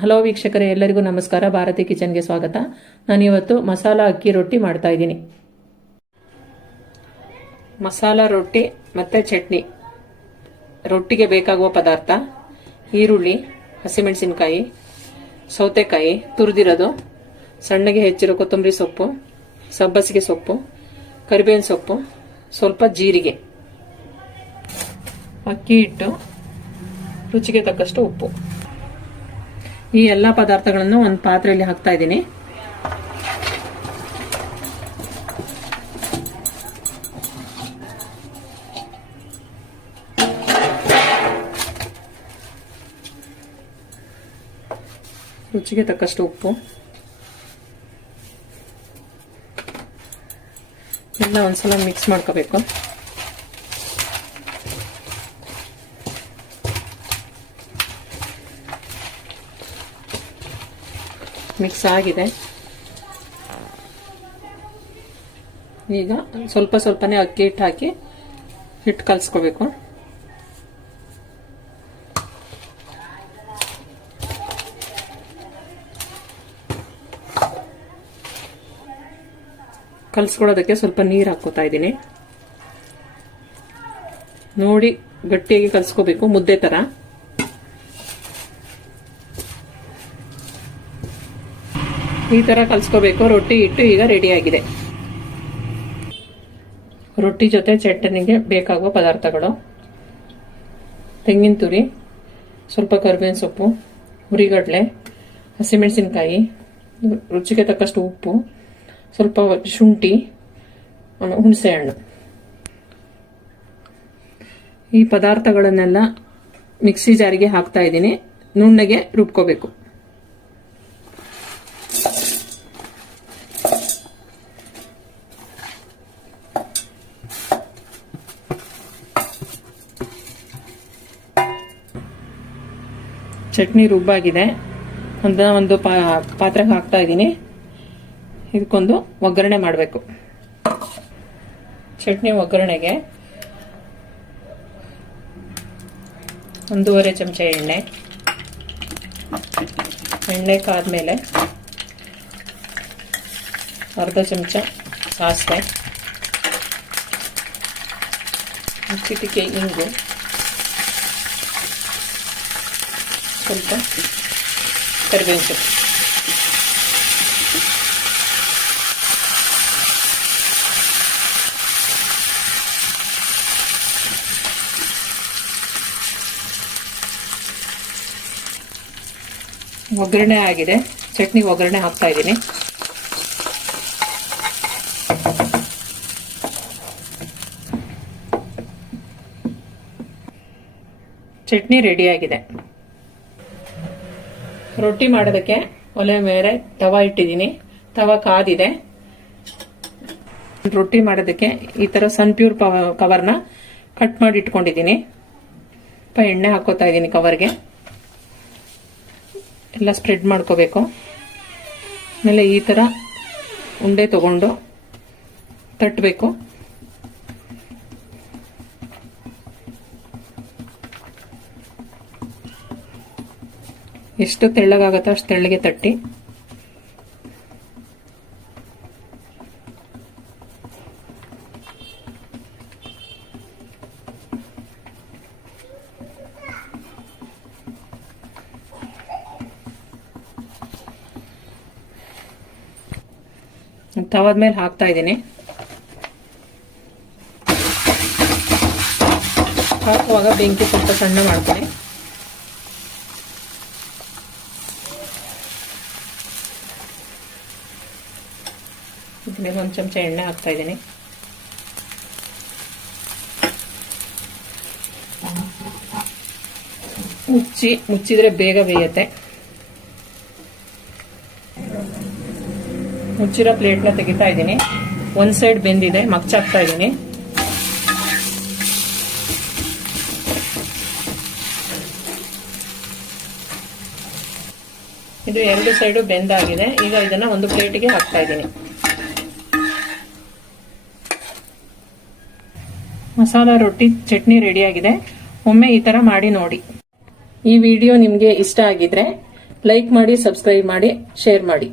Hello ವೀಕ್ಷಕರೇ, ಎಲ್ಲರಿಗೂ ನಮಸ್ಕಾರ. ಭಾರತಿ ಕಿಚನ್ಗೆ ಸ್ವಾಗತ. ನಾನಿವತ್ತು ಮಸಾಲಾ ಅಕ್ಕಿ ರೊಟ್ಟಿ ಮಾಡ್ತಾ ಇದ್ದೀನಿ. ಮಸಾಲಾ ರೊಟ್ಟಿ ಮತ್ತೆ ಚಟ್ನಿ. ರೊಟ್ಟಿಗೆ ಬೇಕಾಗುವ ಪದಾರ್ಥ: ಈರುಳ್ಳಿ, ಹಸಿಮೆಣಸಿನಕಾಯಿ, ಸೌತೆಕಾಯಿ ತುರಿದಿರೋದು, ಸಣ್ಣಗೆ ಹೆಚ್ಚಿರೋ ಕೊತ್ತಂಬರಿ ಸೊಪ್ಪು, ಸಬ್ಬಸಿಗೆ ಸೊಪ್ಪು, ಕರಿಬೇವಿನ ಸೊಪ್ಪು, ಸ್ವಲ್ಪ ಜೀರಿಗೆ, ಅಕ್ಕಿ ಹಿಟ್ಟು, ರುಚಿಗೆ ತಕ್ಕಷ್ಟು ಉಪ್ಪು. ಈ ಎಲ್ಲ ಪದಾರ್ಥಗಳನ್ನು ಒಂದು ಪಾತ್ರೆಯಲ್ಲಿ ಹಾಕ್ತಾ ಇದ್ದೀನಿ. ರುಚಿಗೆ ತಕ್ಕಷ್ಟು ಉಪ್ಪು. ಎಲ್ಲ ಒಂದ್ಸಲ ಮಿಕ್ಸ್ ಮಾಡ್ಕೋಬೇಕು. ಮಿಕ್ಸ್ ಆಗಿದೆ. ಈಗ ಸ್ವಲ್ಪನೇ ಅಕ್ಕಿ ಹಿಟ್ಟು ಹಾಕಿ ಹಿಟ್ಟು ಕಲಸ್ಕೋಬೇಕು. ಕಲಸ್ಕೊಳ್ಳೋದಕ್ಕೆ ಸ್ವಲ್ಪ ನೀರು ಹಾಕೋತಾ ಇದ್ದೀನಿ. ನೋಡಿ ಗಟ್ಟಿಯಾಗಿ ಕಲಸ್ಕೋಬೇಕು, ಮುದ್ದೆ ತರ. ಈ ತರ ಕಲ್ಸ್ಕೋಬೇಕು. ರೊಟ್ಟಿ ಹಿಟ್ಟು ಈಗ ರೆಡಿ ಆಗಿದೆ. ರೊಟ್ಟಿ ಜೊತೆ ಚಟ್ನಿಗೆ ಬೇಕಾಗುವ ಪದಾರ್ಥಗಳು: ತೆಂಗಿನ ತುರಿ, ಸ್ವಲ್ಪ ಕರಿಬೇವಿನ ಸೊಪ್ಪು, ಹುರಿಗಡಲೆ, ಹಸಿಮೆಣಸಿನಕಾಯಿ, ರುಚಿಗೆ ತಕ್ಕಷ್ಟು ಉಪ್ಪು, ಸ್ವಲ್ಪ ಶುಂಠಿ, ಹುಣಸೆ ಹಣ್ಣು. ಈ ಪದಾರ್ಥಗಳನ್ನೆಲ್ಲ ಮಿಕ್ಸಿ ಜಾರಿಗೆ ಹಾಕ್ತಾ ಇದ್ದೀನಿ. ನುಣ್ಣಗೆ ರುಬ್ಕೋಬೇಕು. ಚಟ್ನಿ ರುಬ್ಬಾಗಿದೆ. ಒಂದು ಪಾತ್ರೆಗೆ ಹಾಕ್ತಾ ಇದ್ದೀನಿ. ಇದಕ್ಕೊಂದು ಒಗ್ಗರಣೆ ಮಾಡಬೇಕು. ಚಟ್ನಿ ಒಗ್ಗರಣೆಗೆ 1.5 ಚಮಚ ಎಣ್ಣೆ ಕಾದ್ಮೇಲೆ ಅರ್ಧ ಚಮಚ ಸಾಸಿವೆ, ಚಿಟಿಕೆ ಇಂಗು, ಸ್ವಲ್ಪ ಕರಿಬೇವಿನ ಸೊಪ್ಪು. ಒಗ್ಗರಣೆ ಆಗಿದೆ. ಚಟ್ನಿ ಒಗ್ಗರಣೆ ಹಾಕ್ತಾ ಇದ್ದೀನಿ. ಚಟ್ನಿ ರೆಡಿ ಆಗಿದೆ. ರೊಟ್ಟಿ ಮಾಡೋದಕ್ಕೆ ಒಲೆ ಮೇಲೆ ತವಾ ಇಟ್ಟಿದ್ದೀನಿ. ತವಾ ಕಾದಿದೆ. ರೊಟ್ಟಿ ಮಾಡೋದಕ್ಕೆ ಈ ತರ ಸನ್ಪ್ಯೂರ್ ಕವರ್ನ ಕಟ್ ಮಾಡಿ ಇಟ್ಕೊಂಡಿದ್ದೀನಿ. ಎಣ್ಣೆ ಹಾಕೋತಾ ಇದ್ದೀನಿ ಕವರ್ಗೆ. ಎಲ್ಲ ಸ್ಪ್ರೆಡ್ ಮಾಡ್ಕೋಬೇಕು. ಆಮೇಲೆ ಈ ತರ ಉಂಡೆ ತಗೊಂಡು ತಟ್ಟಬೇಕು. ಎಷ್ಟು ತೆಳ್ಳಗಾಗತ್ತೋ ಅಷ್ಟು ತೆಳ್ಳಗೆ ತಟ್ಟಿ. ತವಾದ ಮೇಲೆ ಹಾಕ್ತಾ ಇದ್ದೀನಿ. ಹಾಕುವಾಗ ಬೆಂಕಿ ಸ್ವಲ್ಪ ಸಣ್ಣ ಮಾಡ್ತೀನಿ. ಇದಕ್ಕೆ 1 ಚಮಚ ಎಣ್ಣೆ ಹಾಕ್ತಾ ಇದ್ದೀನಿ. ಮುಚ್ಚಿದ್ರೆ ಬೇಗ ಬೇಯುತ್ತೆ. ಮುಚ್ಚಿರೋ ಪ್ಲೇಟ್ನ ತೆಗಿತಾ ಇದ್ದೀನಿ. ಒಂದ್ ಸೈಡ್ ಬೆಂದಿದೆ, ಮಗ್ಚಾಕ್ತಾ ಇದ್ದೀನಿ. ಇದು 2 ಸೈಡು ಬೆಂದಾಗಿದೆ. ಈಗ ಇದನ್ನ ಒಂದು ಪ್ಲೇಟಿಗೆ ಹಾಕ್ತಾ ಇದ್ದೀನಿ. ಮಸಾಲಾ ರೊಟ್ಟಿ ಚಟ್ನಿ ರೆಡಿ ಆಗಿದೆ. ಒಮ್ಮೆ ಈ ತರ ಮಾಡಿ ನೋಡಿ. ಈ ವಿಡಿಯೋ ನಿಮಗೆ ಇಷ್ಟ ಆಗಿದ್ರೆ ಲೈಕ್ ಮಾಡಿ, ಸಬ್ಸ್ಕ್ರೈಬ್ ಮಾಡಿ, ಶೇರ್ ಮಾಡಿ.